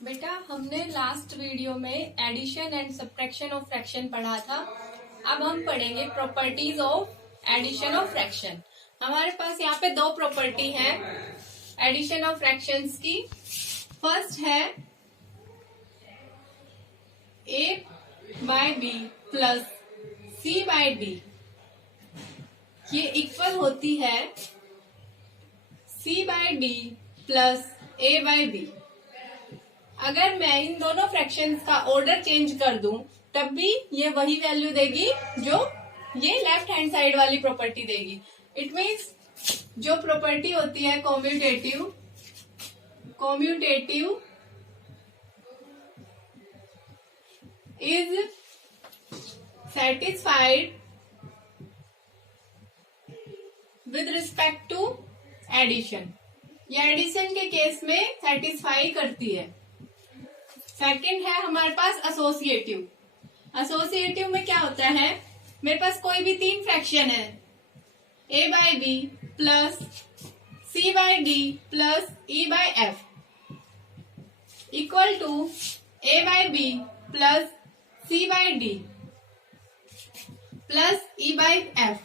बेटा हमने last video में addition and subtraction of fraction पढ़ा था। अब हम पढ़ेंगे properties of addition of fraction. हमारे पास यहाँ पे दो प्रॉपर्टी है एडिशन ऑफ फ्रैक्शंस की। फर्स्ट है A by B plus C by D, ये इक्वल होती है C by D plus A by B. अगर मैं इन दोनों फ्रैक्शंस का ऑर्डर चेंज कर दूं तब भी ये वही वैल्यू देगी जो ये लेफ्ट हैंड साइड वाली प्रॉपर्टी देगी। इट मीन्स जो प्रॉपर्टी होती है commutative is satisfied with respect to addition. ये एडिशन के केस में सेटिस्फाई करती है। सेकंड है हमारे पास एसोसिएटिव में क्या होता है, मेरे पास कोई भी तीन फ्रैक्शन है A by B plus C by D plus E by F equal to A by B plus C by D plus E by F.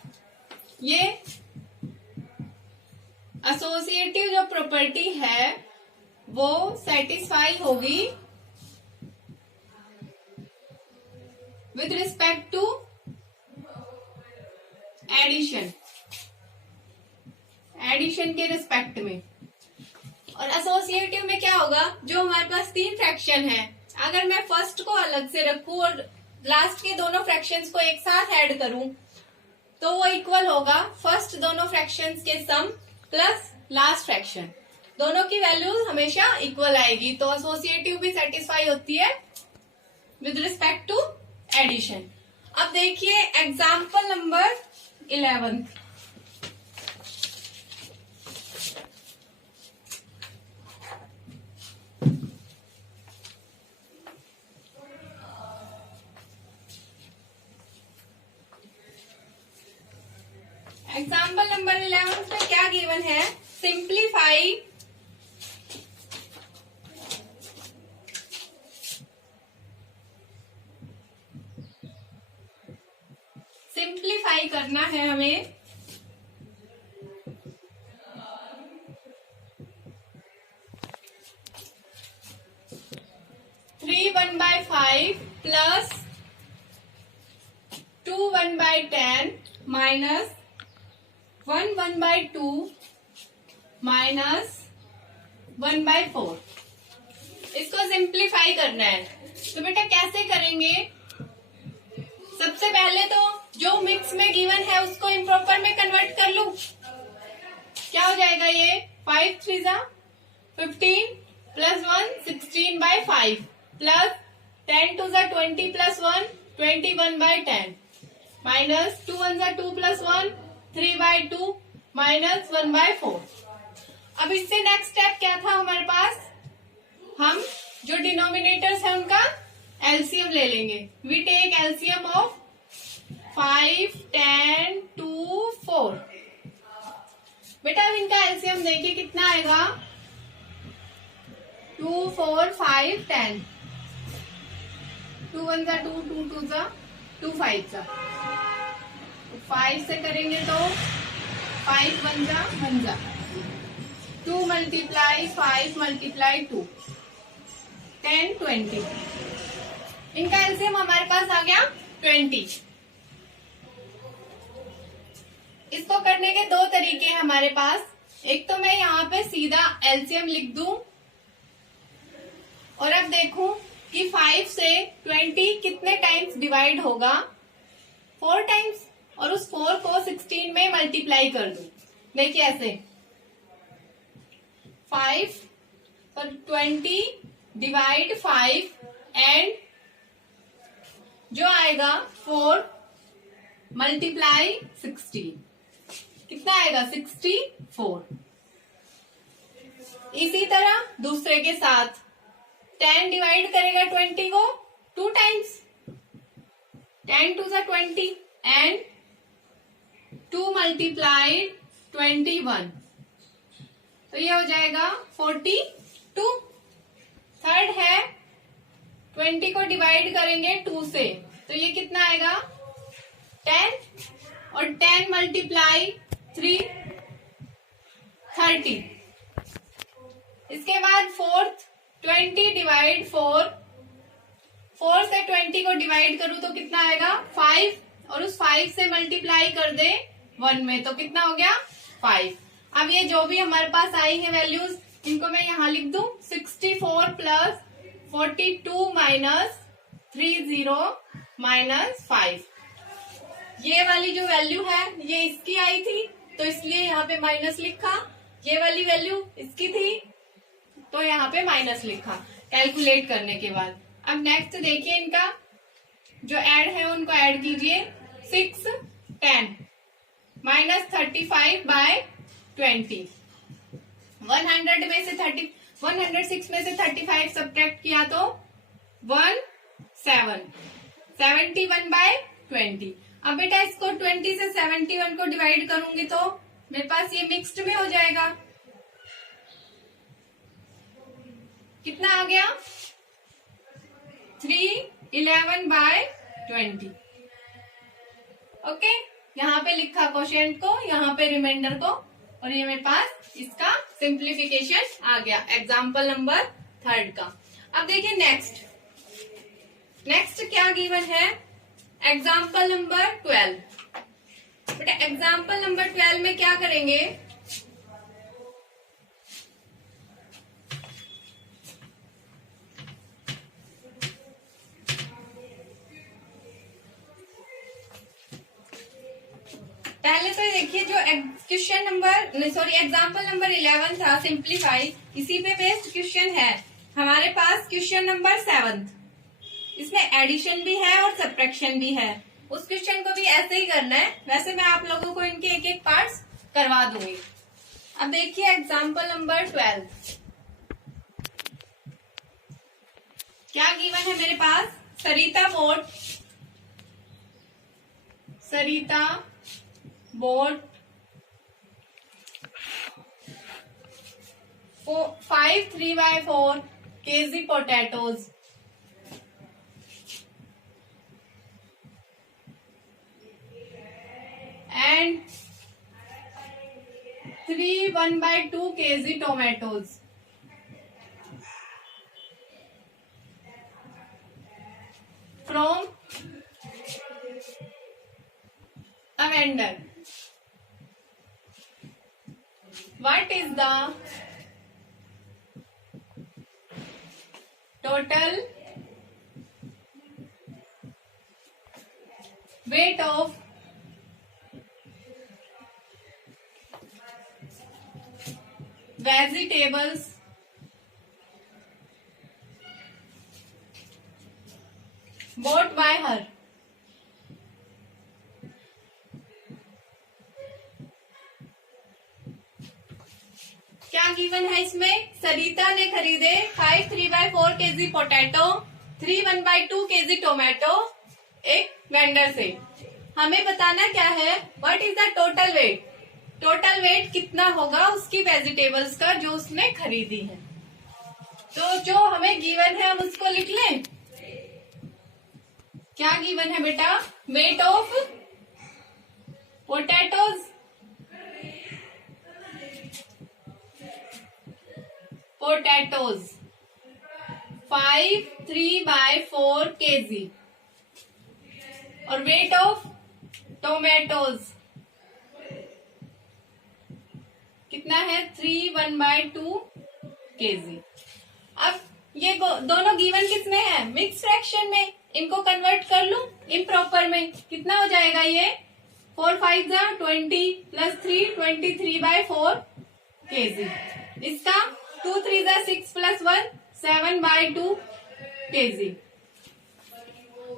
ये एसोसिएटिव जो प्रॉपर्टी है वो सेटिस्फाई होगी विथ रिस्पेक्ट टू एडिशन के respect में। और associative में क्या होगा, जो हमारे पास तीन फ्रैक्शन है, अगर मैं फर्स्ट को अलग से रखूं और लास्ट के दोनों फ्रैक्शंस को एक साथ ऐड करूं तो वो इक्वल होगा फर्स्ट दोनों फ्रैक्शंस के सम प्लस लास्ट फ्रैक्शन। दोनों की वैल्यू हमेशा इक्वल आएगी, तो एसोसिएटिव भी सेटिस्फाई होती है विद रिस्पेक्ट टू एडिशन। अब देखिए एग्जाम्पल नंबर 11। एग्जाम्पल नंबर 11 में क्या गिवन है, सिंप्लीफाई करना है हमें 3 1/5 प्लस 2 1/10 माइनस 1 1/2 माइनस 1/4। इसको सिंप्लीफाई करना है। तो बेटा कैसे करेंगे, सबसे पहले तो जो मिक्स में गिवन है उसको इम्प्रॉपर में कन्वर्ट कर लूं। क्या हो जाएगा, ये 5 3 15 plus 1 16/5 plus 10 2 20 plus 1 21/10 minus 2 1 2 plus 1 3/2 minus 1/4। अब इससे नेक्स्ट स्टेप क्या था हमारे पास, हम जो डिनोमिनेटर्स है उनका एलसीएम ले लेंगे। We take LCM of 5 10 2 4। बेटा अब इनका एलसीएम देखिए कितना आएगा, 2 4 5 10, 2 1 2 2 2 2 5 5 से करेंगे तो 5 1 1 2 मल्टीप्लाई 5 मल्टीप्लाई 2 10 20। इनका एलसीएम हमारे पास आ गया 20। इसको करने के दो तरीके हैं हमारे पास। एक तो मैं यहाँ पे सीधा एलसीएम लिख दूं और अब देखूं कि 5 से 20 कितने टाइम्स डिवाइड होगा, 4 टाइम्स, और उस 4 को 16 में मल्टीप्लाई कर दूं। देखिए ऐसे 5 पर 20 डिवाइड 5 एंड जो आएगा 4 मल्टीप्लाई 16, कितना आएगा 64। इसी तरह दूसरे के साथ 10 डिवाइड करेगा 20 को 2 टाइम्स, 10 2 20 एंड 2 मल्टीप्लाई 21, तो ये हो जाएगा 42। थर्ड है 20 को डिवाइड करेंगे 2 से, तो ये कितना आएगा 10, और 10 मल्टीप्लाई 3 30। इसके बाद फोर्थ 20 डिवाइड 4, 4 से 20 को डिवाइड करूं तो कितना आएगा 5, और उस 5 से मल्टीप्लाई कर दे 1 में, तो कितना हो गया 5। अब ये जो भी हमारे पास आई है वैल्यूज, इनको मैं यहाँ लिख दूं 64 प्लस 42 माइनस 30 माइनस 5। ये वाली जो वैल्यू है ये इसकी आई थी, तो इसलिए यहाँ पे माइनस लिखा। ये वाली वैल्यू इसकी थी, तो यहाँ पे माइनस लिखा कैलकुलेट करने के बाद। अब नेक्स्ट देखिए, इनका जो ऐड है उनको ऐड कीजिए। 6 10 माइनस 35 बाय 20। 100 में से 106 में से 35 सब्ट्रैक्ट किया तो 71 बाय 20। अब बेटा इसको 20 से 71 को डिवाइड करूंगी तो मेरे पास ये मिक्स्ड में हो जाएगा। कितना आ गया 311 बाय 20। ओके, यहाँ पे लिखा क्वोशिएंट को, यहाँ पे रिमाइंडर को, और ये मेरे पास इसका सिंप्लीफिकेशन आ गया एग्जाम्पल नंबर 3 का। अब देखिए नेक्स्ट क्या गिवन है, एग्जाम्पल नंबर 12। बेटा एग्जाम्पल नंबर 12 में क्या करेंगे, पहले तो देखिए जो क्वेश्चन नंबर एग्जाम्पल नंबर 11 था सिंप्लीफाई, इसी पे बेस्ड क्वेश्चन है हमारे पास। क्वेश्चन नंबर 7 इसमें एडिशन भी है और सब्ट्रैक्शन भी है। उस क्वेश्चन को भी ऐसे ही करना है। वैसे मैं आप लोगों को इनके एक एक पार्ट्स करवा दूंगी। अब देखिए एग्जाम्पल नंबर 12 क्या गिवन है मेरे पास। सरिता boat 5 3/4 kg potatoes and 3 1/2 kg tomatoes from a vendor. What is the total weight of vegetables bought by her? क्या गिवन है इसमें, सरिता ने खरीदे 5 3/4 kg पोटैटो, 3 1/2 kg टोमेटो एक वेंडर से। हमें बताना क्या है, what is the total weight. Total weight कितना होगा उसकी वेजिटेबल्स का जो उसने खरीदी है। तो जो हमें गिवन है हम उसको लिख लें। क्या गिवन है बेटा, weight of potatoes, potatoes 5 3/4 kg, और वेट ऑफ टोमेटोज कितना है 3 1/2 kg। अब ये दोनों गिवन किस में है, मिक्स फ्रैक्शन में। इनको कन्वर्ट कर लूं इम्प्रॉपर में, कितना हो जाएगा ये 4 5 20 प्लस 3 23/4 kg। इसका 2 3 6 प्लस 1 7/2 kg।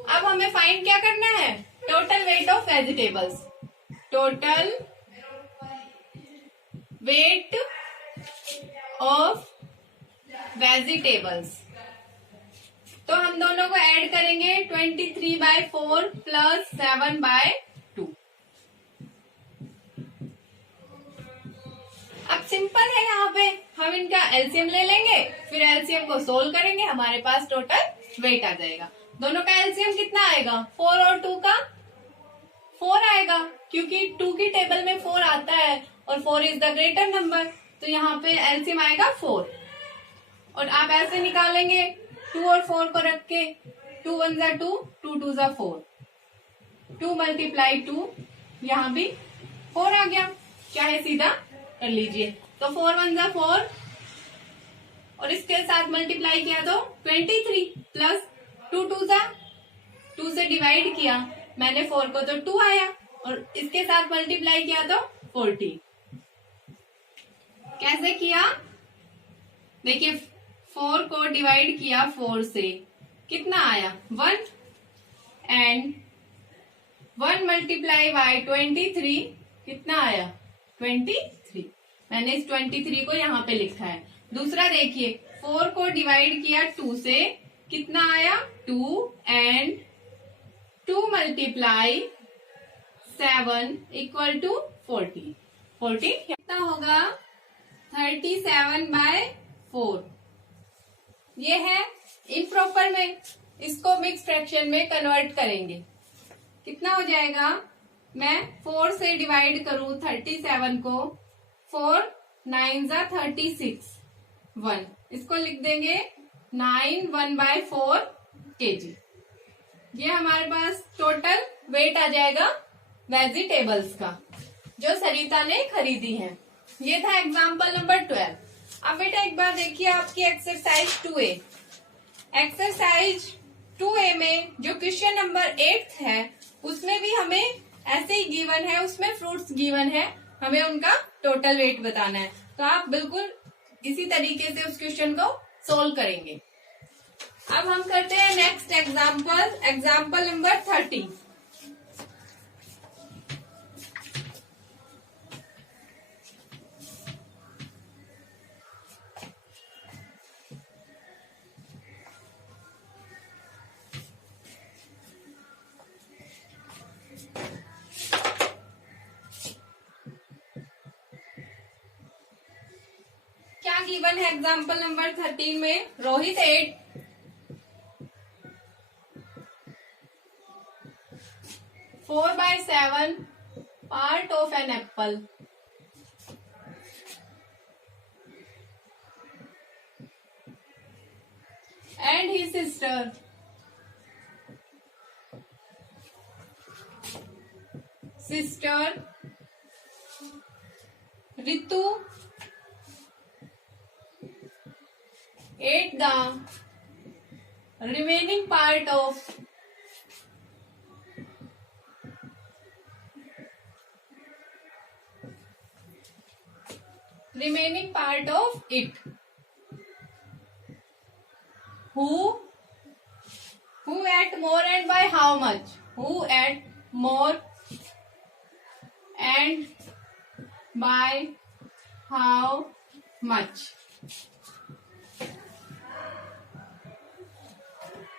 अब हमें फाइंड क्या करना है, total weight of vegetables. Total weight of vegetables, तो हम दोनों को ऐड करेंगे 23/4 प्लस 7/2। अब सिंपल है, यहाँ पे हम इनका एलसीएम ले लेंगे, फिर एलसीएम को सोल्व करेंगे, हमारे पास टोटल वेट आ जाएगा। दोनों का एलसीएम कितना आएगा? 4 और 2 का 4 आएगा, क्योंकि 2 की टेबल में 4 आता है और 4 इज द ग्रेटर नंबर, तो यहाँ पे एलसीएम आएगा 4। और आप ऐसे निकालेंगे 2 और 4 को रख के, 2 1 जा 2, 2 2 जा 4, 2 मल्टीप्लाई 2, यहाँ भी 4 आ गया, चाहे सीधा कर लीजिए। तो 4 1 जा 4 और इसके साथ मल्टीप्लाई किया तो 23 प्लस 2 2 जा 2 से डिवाइड किया मैंने 4 को तो 2 आया, और इसके साथ मल्टीप्लाई किया तो 40। कैसे किया? देखिए 4 को डिवाइड किया 4 से, कितना आया? 1, एंड 1 मल्टीप्लाई बाय 23 कितना आया? 23। मैंने इस 23 को यहाँ पे लिखा है। दूसरा देखिए 4 को डिवाइड किया 2 से, कितना आया? 2, एंड 2 मल्टीप्लाई 7 इक्वल टू 40। 40 कितना होगा? 37/4। ये है इम्प्रॉपर में, इसको मिक्स फ्रैक्शन में कन्वर्ट करेंगे। कितना हो जाएगा? मैं 4 से डिवाइड करूं 37 को, 4 9 जा 36, 1, इसको लिख देंगे 9 1/4 kg। ये हमारे पास टोटल वेट आ जाएगा वेजिटेबल्स का जो सरिता ने खरीदी है। ये था एग्जाम्पल नंबर 12। अब बेटा एक बार देखिए आपकी एक्सरसाइज 2A। एक्सरसाइज 2A में जो क्वेश्चन नंबर 8 है उसमें भी हमें ऐसे ही गिवन है, उसमें फ्रूट्स गिवन है, हमें उनका टोटल वेट बताना है। तो आप बिल्कुल इसी तरीके से उस क्वेश्चन को सोल्व करेंगे। अब हम करते हैं नेक्स्ट एग्जाम्पल, एग्जाम्पल नंबर 13। क्या गिवन है एग्जाम्पल नंबर 13 में? Rohit 8 4/7 part of an apple and his sister Ritu ate the remaining part of it. Who ate more and by how much? Who ate more and by how much?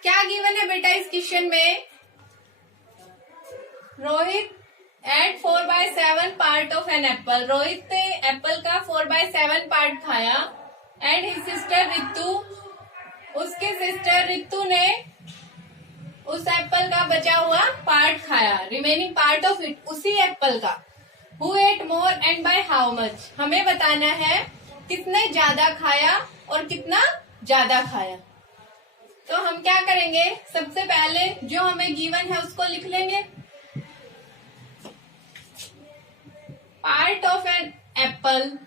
क्या given है बेटा इस question में? Rohit ate 4/7 part of an apple. Rohit ने apple का 4/7 part खाया, and his sister Ritu, उसके sister Ritu ने उस एप्पल का बचा हुआ पार्ट खाया, रिमेनिंग पार्ट ऑफ इट, उसी एप्पल का। Who ate more and by how much? हमें बताना है कितने ज्यादा खाया और कितना ज्यादा खाया। तो हम क्या करेंगे? सबसे पहले जो हमें गिवन है उसको लिख लेंगे। Part of an apple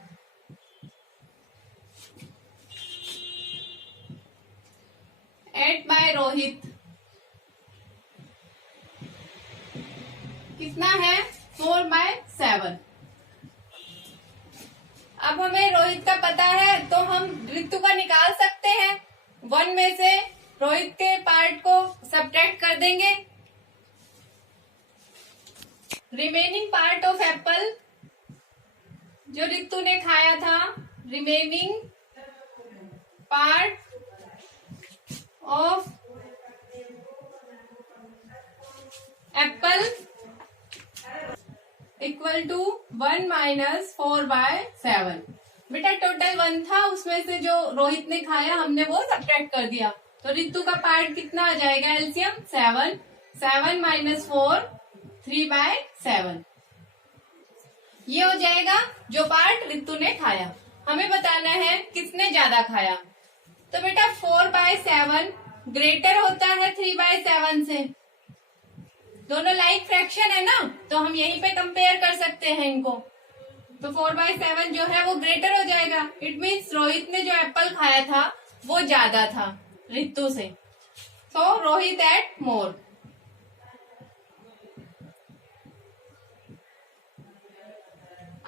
ate by Rohit कितना है? 4/7। अब हमें रोहित का पता है तो हम रितु का निकाल सकते हैं। 1 में से रोहित के पार्ट को सब्ट्रैक्ट कर देंगे। रिमेनिंग पार्ट ऑफ एप्पल जो रितु ने खाया था, remaining part of apple equal to 1 - 4/7। बेटा टोटल 1 था, उसमें से जो रोहित ने खाया हमने वो सब्ट्रैक्ट कर दिया, तो ऋतु का पार्ट कितना आ जाएगा एलसीएम 7, 7 माइनस 4 3/7। ये हो जाएगा जो पार्ट ऋतु ने खाया। हमें बताना है किसने ज्यादा खाया। तो बेटा 4/7 ग्रेटर होता है 3/7 से। दोनों लाइक फ्रैक्शन है ना, तो हम यहीं पे कंपेयर कर सकते हैं इनको। तो 4/7 जो है वो ग्रेटर हो जाएगा। इट मीन्स रोहित ने जो एप्पल खाया था वो ज्यादा था ऋतु से। सो रोहित एट मोर।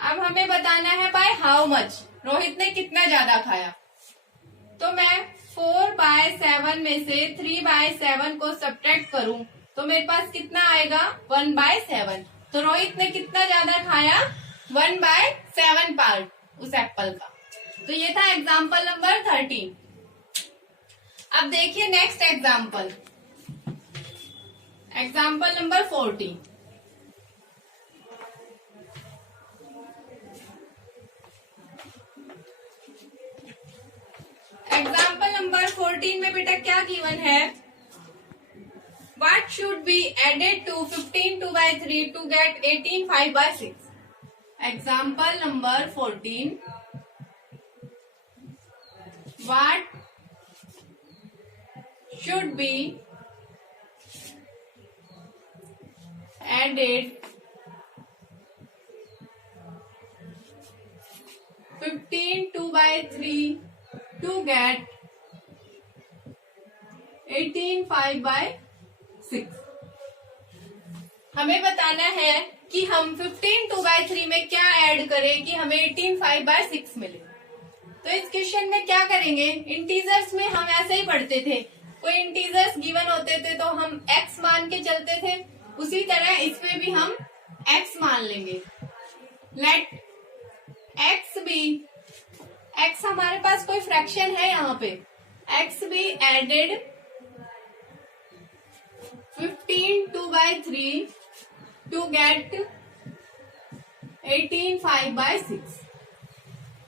अब हमें बताना है बाय हाउ मच, रोहित ने कितना ज्यादा खाया। तो मैं 4/7 में से 3/7 को सब्ट्रैक्ट करूं तो मेरे पास कितना आएगा 1/7। तो रोहित ने कितना ज्यादा खाया 1/7 पार्ट उस एप्पल का। तो ये था एग्जाम्पल नंबर 13। अब देखिए next example, example number 14। Example number 14 में बेटा क्या गिवन है, what should be added to 15 2/3 to get 18 5/6। Example number 14, what should be added 15 2/3 to get 18 5/6। हमें बताना है कि हम 15 2/3 में क्या ऐड करें कि हमें 18 5/6 मिले। तो इस क्वेश्चन में क्या करेंगे, इंटीजर्स में हम ऐसे ही पढ़ते थे, कोई इंटीजर्स गिवन होते थे तो हम x मान के चलते थे, उसी तरह इसमें भी हम x मान लेंगे। लेट x बी, x हमारे पास कोई फ्रैक्शन है यहाँ पे, x be added 15 2/3 to get 18 5/6।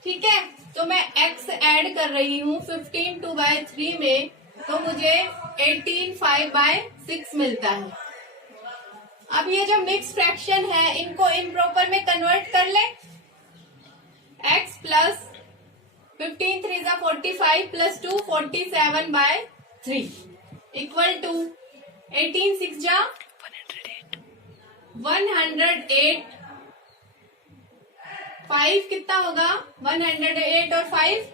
ठीक है, तो मैं x ऐड कर रही हूँ 15 2/3 में, तो मुझे 18 5/6 मिलता है। अब ये जो मिक्स फ्रैक्शन है इनको इम्प्रॉपर में कन्वर्ट कर ले। x प्लस 15 3 जा 45 प्लस 2 47/3 इक्वल टू 18 6 जा 108। 5 कितना होगा 108 और 5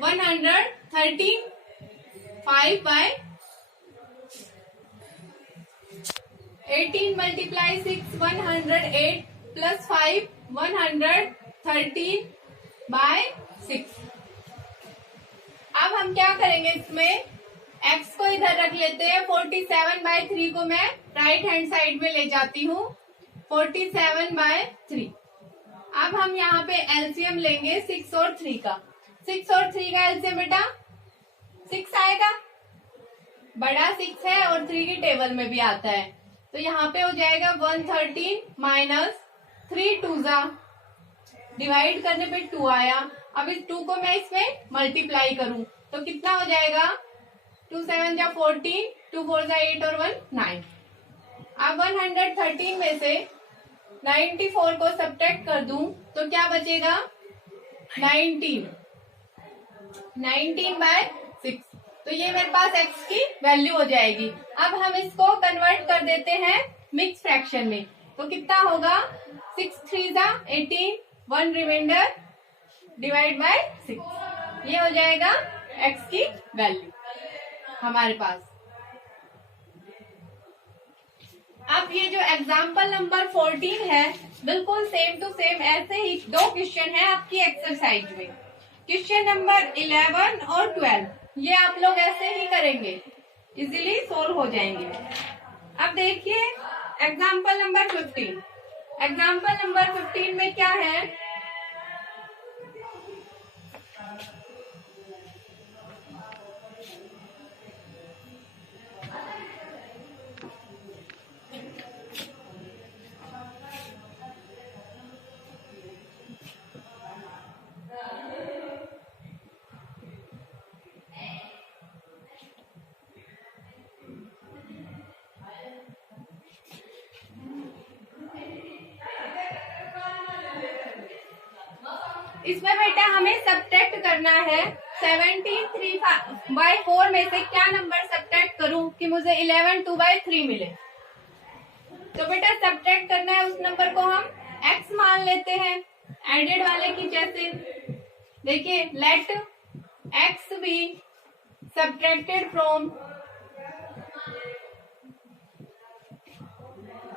113 5/18 मल्टीप्लाई 6 108 प्लस 5 113/6। अब हम क्या करेंगे, इसमें x को इधर रख लेते हैं, 47/3 को मैं राइट हैंड साइड में ले जाती हूँ 47/3। अब हम यहाँ पे एलसीएम लेंगे 6 और 3 का। 6 और 3 का एलसीएम बेटा 6 आएगा, बड़ा 6 है और 3 की टेबल में भी आता है। तो यहाँ पे हो जाएगा 113 माइनस 3 2 जा, डिवाइड करने पे 2 आया। अब इस 2 को मैं इसमें मल्टीप्लाई करूं तो कितना हो जाएगा 2 7 जा 14, 2 4 जा 8 और 1 9। अब 113 में से 94 को सब्ट्रैक्ट कर दूं तो क्या बचेगा 19/6। तो ये मेरे पास x की वैल्यू हो जाएगी। अब हम इसको कन्वर्ट कर देते हैं मिक्स फ्रैक्शन में, तो कितना होगा 6 3 जा 18, 1 रिमाइंडर डिवाइड बाय 6। ये हो जाएगा x की वैल्यू हमारे पास। अब ये जो एग्जाम्पल नंबर 14 है बिल्कुल सेम टू सेम ऐसे ही दो क्वेश्चन है आपकी एक्सरसाइज में। क्वेश्चन नंबर 11 और 12 ये आप लोग ऐसे ही करेंगे, इजीली सोल्व हो जाएंगे। अब देखिए एग्जाम्पल नंबर 15। एग्जाम्पल नंबर 15 में क्या है, इसमें बेटा हमें सब्ट्रैक्ट करना है 17 3/4 में से क्या नंबर सब्ट्रैक्ट करूं कि मुझे 11 2/3 मिले। तो बेटा सब्ट्रैक्ट करना है उस नंबर को हम x मान लेते हैं एडेड वाले की जैसे। देखिए let x be subtracted from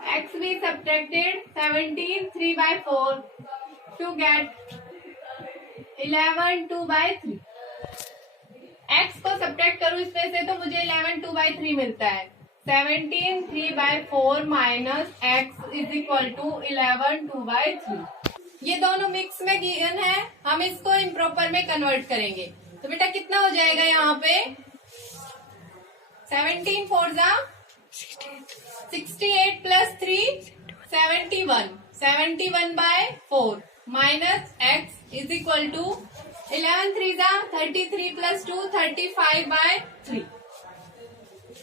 x be subtracted 17 3/4 to get 11 2/3। x को सब्ट्रैक्ट करूं इसमें से तो मुझे 11 2/3 मिलता है। 17 3/4 minus x is equal to 11 2/3। ये दोनों मिक्स में गिवन है, हम इसको इम्प्रॉपर में कन्वर्ट करेंगे। तो बेटा कितना हो जाएगा यहाँ पे 17 4 जा 68 plus 3 71 71/4 minus x is equal to 11 3 जा 33 प्लस 2 35/3।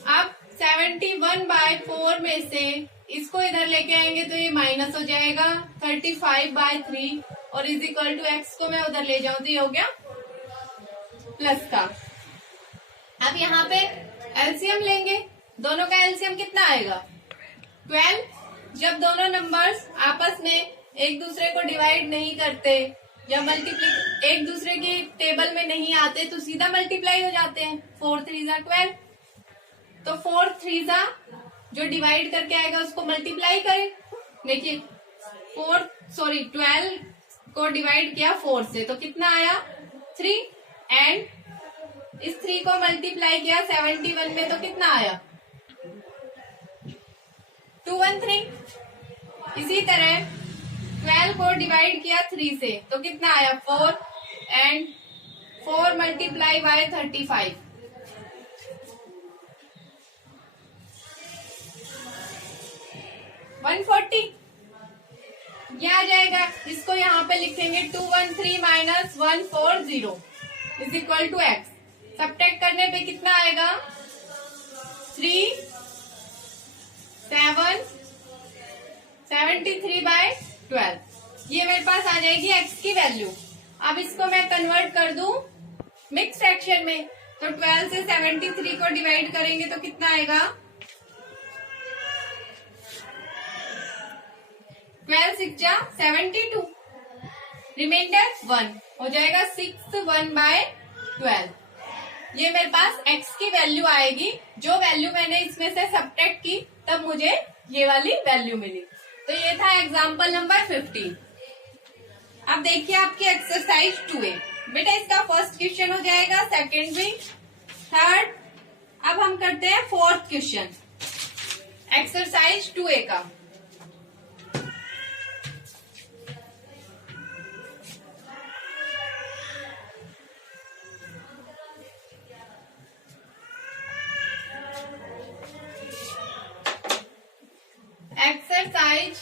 अब 71/4 में से इसको इधर लेके आएंगे तो ये माइनस हो जाएगा 35/3 और इज इक्वल टू एक्स को मैं उधर ले जाऊं तो ये हो गया प्लस का। अब यहाँ पे एलसीएम लेंगे, दोनों का एलसीएम कितना आएगा 12। जब दोनों नंबर्स आपस में एक दूसरे को डिवाइड नहीं करते या मल्टीप्लाई एक दूसरे की टेबल में नहीं आते तो सीधा मल्टीप्लाई हो जाते हैं। 4 3 जा 12, तो 4 3 जा जो डिवाइड करके आएगा उसको मल्टीप्लाई करें। देखिए 12 को डिवाइड किया 4 से तो कितना आया 3 एंड इस 3 को मल्टीप्लाई किया 71 में तो कितना आया 213। इसी तरह 12 को डिवाइड किया 3 से तो कितना आया 4 एंड 4 मल्टीप्लाई बाय 35 140। ये आ जाएगा, इसको यहाँ पे लिखेंगे 213 minus 140 is equal to x. Subtract करने पे कितना आएगा 3 7 73/12। ये मेरे पास आ जाएगी x की वैल्यू। अब इसको मैं कन्वर्ट कर दूं मिक्स फ्रैक्शन में तो 12 से 73 को डिवाइड करेंगे तो कितना आएगा 12 6 जा 72 रिमाइंडर 1 हो जाएगा 6/1/12। ये मेरे पास x की वैल्यू आएगी, जो वैल्यू मैंने इसमें से सब्ट्रैक्ट की तब मुझे ये वाली वैल्यू मिली। तो ये था एग्जाम्पल नंबर 15। अब देखिए आपकी एक्सरसाइज 2A। बेटा इसका फर्स्ट क्वेश्चन हो जाएगा, सेकंड भी, थर्ड। अब हम करते हैं फोर्थ क्वेश्चन एक्सरसाइज 2A का। एक्सरसाइज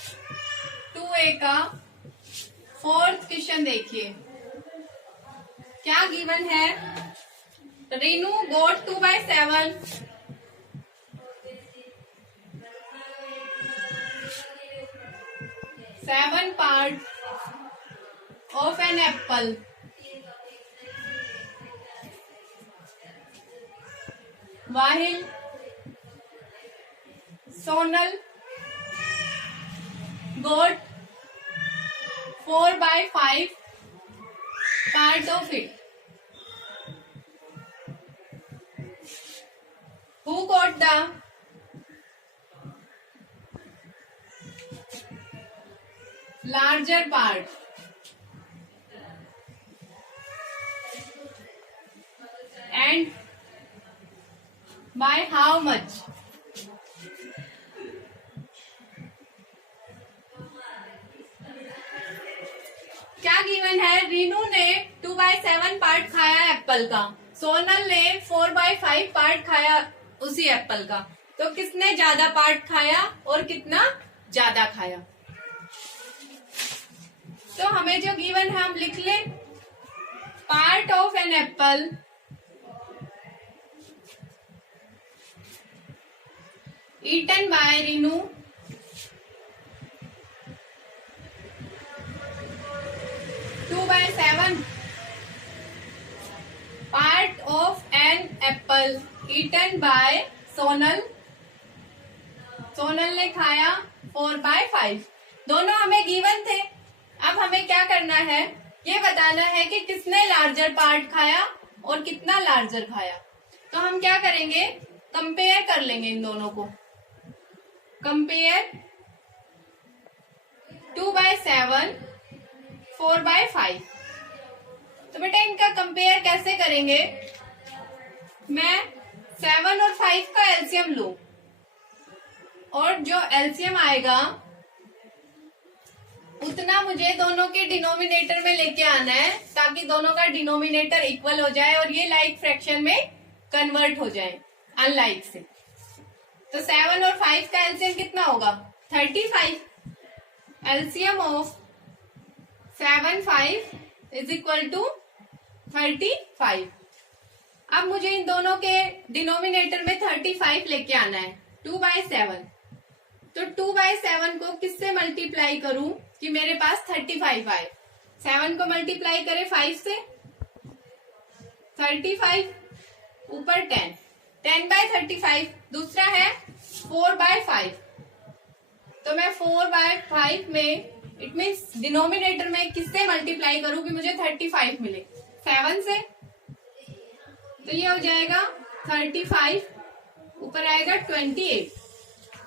2A का फोर्थ क्वेश्चन देखिए क्या गिवन है। Reenu got 2/7 7 part of an apple while Sonal got 4/5 part of it. Who got the larger part? And by how much? क्या गिवन है, रीनू ने 2/7 पार्ट खाया Apple का, सोनल ने 4/5 पार्ट खाया उसी एप्पल का, तो किसने ज्यादा पार्ट खाया और कितना ज्यादा खाया। तो हमें जो गिवन है हम लिख ले, part of an apple eaten by Reenu (2/7 eaten by Sonal, Sonal ने खाया 4/5। दोनों हमें गिवन थे। अब हमें क्या करना है, ये बताना है कि किसने लार्जर पार्ट खाया और कितना लार्जर खाया। तो हम क्या करेंगे, कंपेयर कर लेंगे इन दोनों को। कंपेयर 2/7 4/5। तो बेटा इनका कंपेयर कैसे करेंगे, मैं 7 और 5 का एलसीएम लूं और जो एलसीएम आएगा उतना मुझे दोनों के डिनोमिनेटर में लेके आना है, ताकि दोनों का डिनोमिनेटर इक्वल हो जाए और ये लाइक फ्रैक्शन में कन्वर्ट हो जाए अनलाइक से। तो 7 और 5 का एलसीएम कितना होगा, 35। LCM of 7 5 is equal to 35। अब मुझे इन दोनों के डिनोमिनेटर में 35 लेके आना है, 2/7। तो 2/7 को किससे मल्टीप्लाई करूं कि मेरे पास 35 आए। 7 को मल्टीप्लाई करें 5 से, 35 ऊपर 10, 10/35। दूसरा है 4/5। तो मैं 4/5 में इट मीन्स डिनोमिनेटर में किससे मल्टीप्लाई करूं कि मुझे 35 मिले, 7 से। तो ये हो जाएगा 35 ऊपर आएगा 28।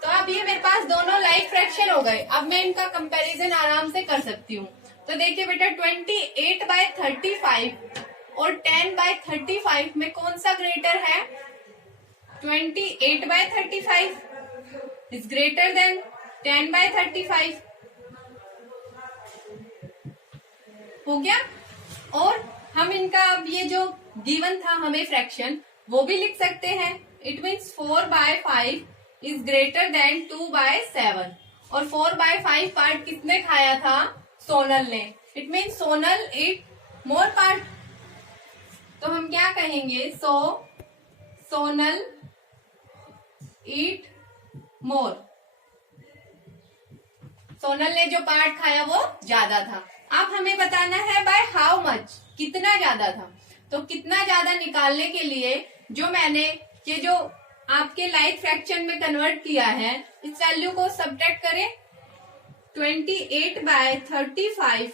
तो अब ये मेरे पास दोनों लाइक फ्रैक्शन हो गए। अब मैं इनका कंपैरिजन आराम से कर सकती हूँ। तो देखिए बेटा 28/35 और 10/35 में कौन सा ग्रेटर है, 28/35 इज ग्रेटर देन 10/35। हो गया। और हम इनका अब ये जो गिवन था हमें फ्रैक्शन, वो भी लिख सकते हैं। It means 4/5 is greater than 2/7। और 4/5 पार्ट किसने खाया था, सोनल ने। It means Sonal eat more part. तो हम क्या कहेंगे, सोनल ईट मोर। सोनल ने जो पार्ट खाया वो ज्यादा था। अब हमें बताना है बाय हाउ मच, कितना ज्यादा था। तो कितना ज्यादा निकालने के लिए जो मैंने ये जो आपके लाइक फ्रैक्शन में कन्वर्ट किया है, इस वैल्यू को सब्ट्रैक्ट करें। 28/35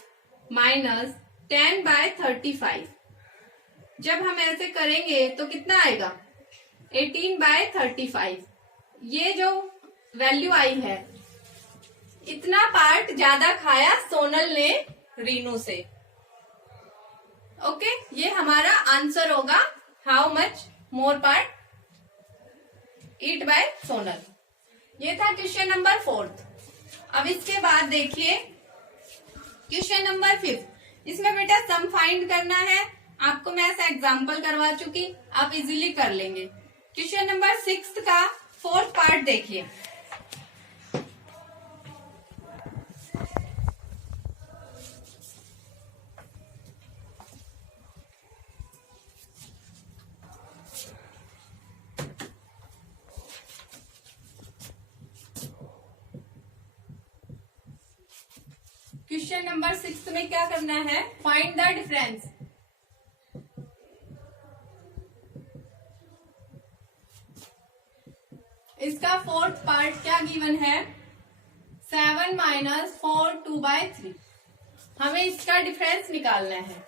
माइनस 10/35। जब हम ऐसे करेंगे तो कितना आएगा, 18/35। ये जो वैल्यू आई है, इतना पार्ट ज्यादा खाया सोनल ने रीनू से। ओके, ये हमारा आंसर होगा, how much more part eat by Sonal. ये था क्वेश्चन नंबर 4। अब इसके बाद देखिए क्वेश्चन नंबर 5। इसमें बेटा सम फाइंड करना है। आपको मैं ऐसा एग्जाम्पल करवा चुकी, आप इजीली कर लेंगे। क्वेश्चन नंबर 6 का 4th पार्ट देखिए। क्वेश्चन नंबर 6 में क्या करना है, फाइंड द डिफरेंस। इसका 4th पार्ट क्या गिवन है, 7 - 4 2/3। हमें इसका डिफरेंस निकालना है।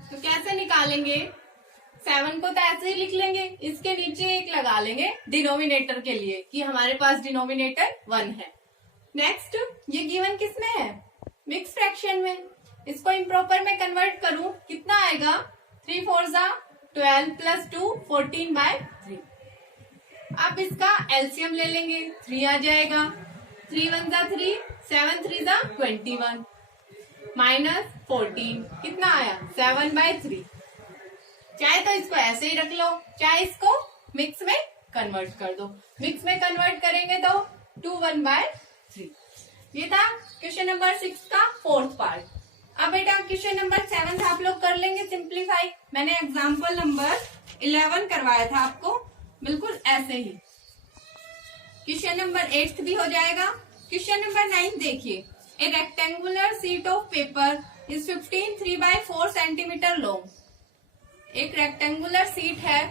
तो कैसे निकालेंगे, 7 को तो ऐसे ही लिख लेंगे, इसके नीचे 1 लगा लेंगे डिनोमिनेटर के लिए कि हमारे पास डिनोमिनेटर 1 है। नेक्स्ट, ये गिवन किस में है, मिक्स फ्रैक्शन में। इसको इम्प्रॉपर में कन्वर्ट करूं, कितना आएगा, 3 4 12 + 2 14/3। अब इसका एलसीएम ले लेंगे, 3 आ जाएगा। 3 1 3, 7 3 21 माइनस 14 कितना आया, 7/3। चाहे तो इसको ऐसे ही रख लो, चाहे इसको मिक्स में कन्वर्ट कर दो। मिक्स में कन्वर्ट करेंगे तो 2 1/3। ये था क्वेश्चन नंबर 6 का 4th पार्ट। अब बेटा क्वेश्चन नंबर 7 आप लोग कर लेंगे सिंप्लीफाई। मैंने एग्जाम्पल नंबर 11 करवाया था आपको, बिल्कुल ऐसे ही। क्वेश्चन नंबर 8 भी हो जाएगा। क्वेश्चन नंबर 9 देखिए, ए rectangular sheet of paper is 15 3/4 centimetre long एक रेक्टेंगुलर सीट है,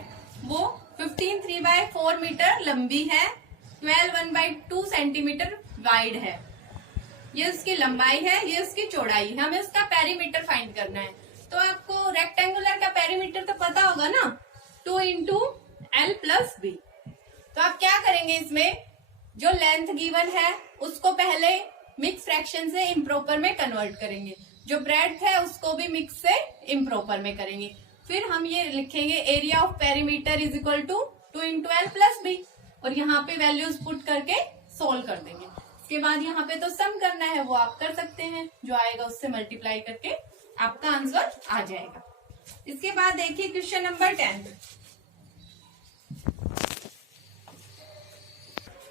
वो 15 3/4 मीटर लंबी है, 12 1/2 सेंटीमीटर वाइड है। ये उसकी लंबाई है, ये उसकी चौड़ाई है। हमें उसका पेरीमीटर फाइंड करना है। तो आपको रेक्टेंगुलर का पेरीमीटर तो पता होगा ना, 2 इंटू L प्लस बी। तो आप क्या करेंगे, इसमें जो लेंथ गिवन है उसको पहले मिक्स फ्रैक्शन से इम्प्रॉपर में कन्वर्ट करेंगे, जो ब्रेड्थ है उसको भी मिक्स से इम्प्रॉपर में करेंगे। फिर हम ये लिखेंगे area of perimeter is equal to 2 into L plus B, और यहाँ पे वैल्यूज पुट करके सोल्व कर देंगे। इसके बाद यहाँ पे तो सम करना है, वो आप कर सकते हैं, जो आएगा उससे मल्टीप्लाई करके आपका आंसर आ जाएगा। इसके बाद देखिए क्वेश्चन नंबर 10।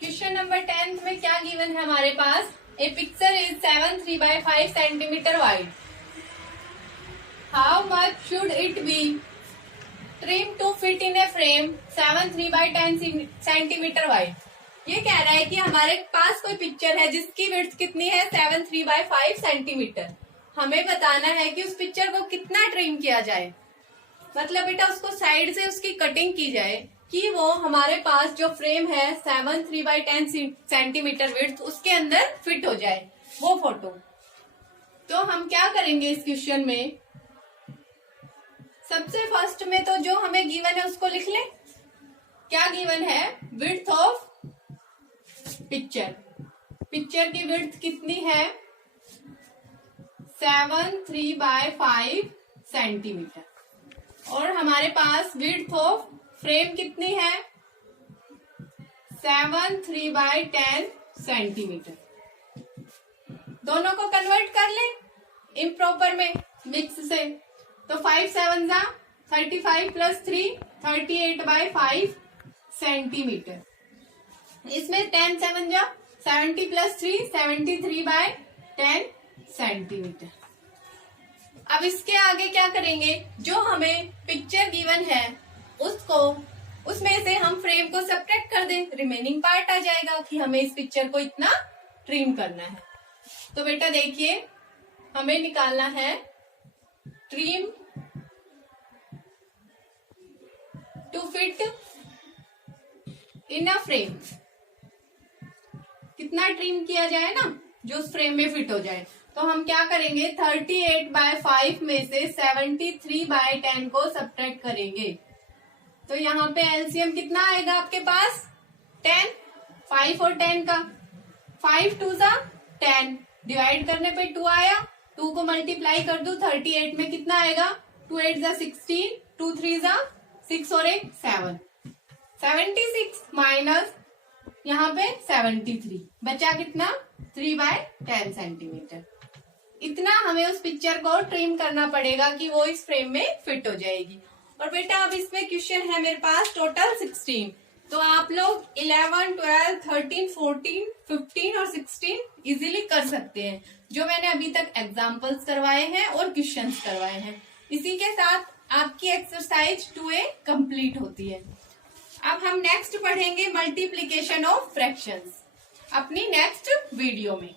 क्वेश्चन नंबर 10 में क्या गिवन है हमारे पास, a picture is 7 3/5 centimetre wide, how much should it be trim to fit in a frame 7 3/10 centimetre wide. ये कह रहा है कि हमारे पास कोई पिक्चर है जिसकी विड्थ कितनी है, 7 3/5 सेंटीमीटर। हमें बताना है कि उस पिक्चर को कितना ट्रिम किया जाए, मतलब बेटा उसको साइड से उसकी कटिंग की जाए कि वो हमारे पास जो फ्रेम है 7 3/10 सेंटीमीटर विड्थ उसके अंदर फिट हो जाए वो फोटो। तो हम क्या करेंगे इस क्वेश्चन में, सबसे फर्स्ट में तो जो हमें गिवन है उसको लिख ले। क्या गिवन है, विड्थ ऑफ पिक्चर, पिक्चर की विड्थ कितनी है 7 3/5 सेंटीमीटर, और हमारे पास विड्थ ऑफ फ्रेम कितनी है 7 3/10 सेंटीमीटर। दोनों को कन्वर्ट कर ले इम्प्रॉपर में मिक्स से, तो 5 7 जा 35 प्लस 3 38/5 सेंटीमीटर। इसमें 10 7 जा 70 प्लस 3 73/10 सेंटीमीटर। अब इसके आगे क्या करेंगे, जो हमें पिक्चर गिवन है उसको, उसमें से हम फ्रेम को सब्ट्रैक्ट कर दें, रिमेनिंग पार्ट आ जाएगा कि हमें इस पिक्चर को इतना ट्रिम करना है। तो बेटा देखिए हमें निकालना है trim to fit in a frame, कितना ट्रिम किया जाए ना जो उस फ्रेम में फिट हो जाए। तो हम क्या करेंगे, 38/5 में से 73/10 को सब्ट्रैक्ट करेंगे। तो यहाँ पे एलसीएम कितना आएगा आपके पास 10, 5 और 10 का, 5 2 जा 10, डिवाइड करने पे 2 आया, 2 को मल्टीप्लाई कर दू 38 में कितना आएगा, 2 8 जा 16, 2 3 जा 6 और 1 7, 76 माइनस यहाँ पे 73, बचा कितना 3/10 सेंटीमीटर। इतना हमें उस पिक्चर को ट्रिम करना पड़ेगा कि वो इस फ्रेम में फिट हो जाएगी। और बेटा अब इसमें क्वेश्चन है मेरे पास टोटल 16, तो आप लोग 11 12 13 14 15 और 16 इजीली कर सकते हैं, जो मैंने अभी तक एग्जाम्पल्स करवाए हैं और क्वेश्चंस करवाए हैं। इसी के साथ आपकी एक्सरसाइज 2A कंप्लीट होती है। अब हम नेक्स्ट पढ़ेंगे मल्टीप्लीकेशन ऑफ फ्रैक्शंस अपनी नेक्स्ट वीडियो में।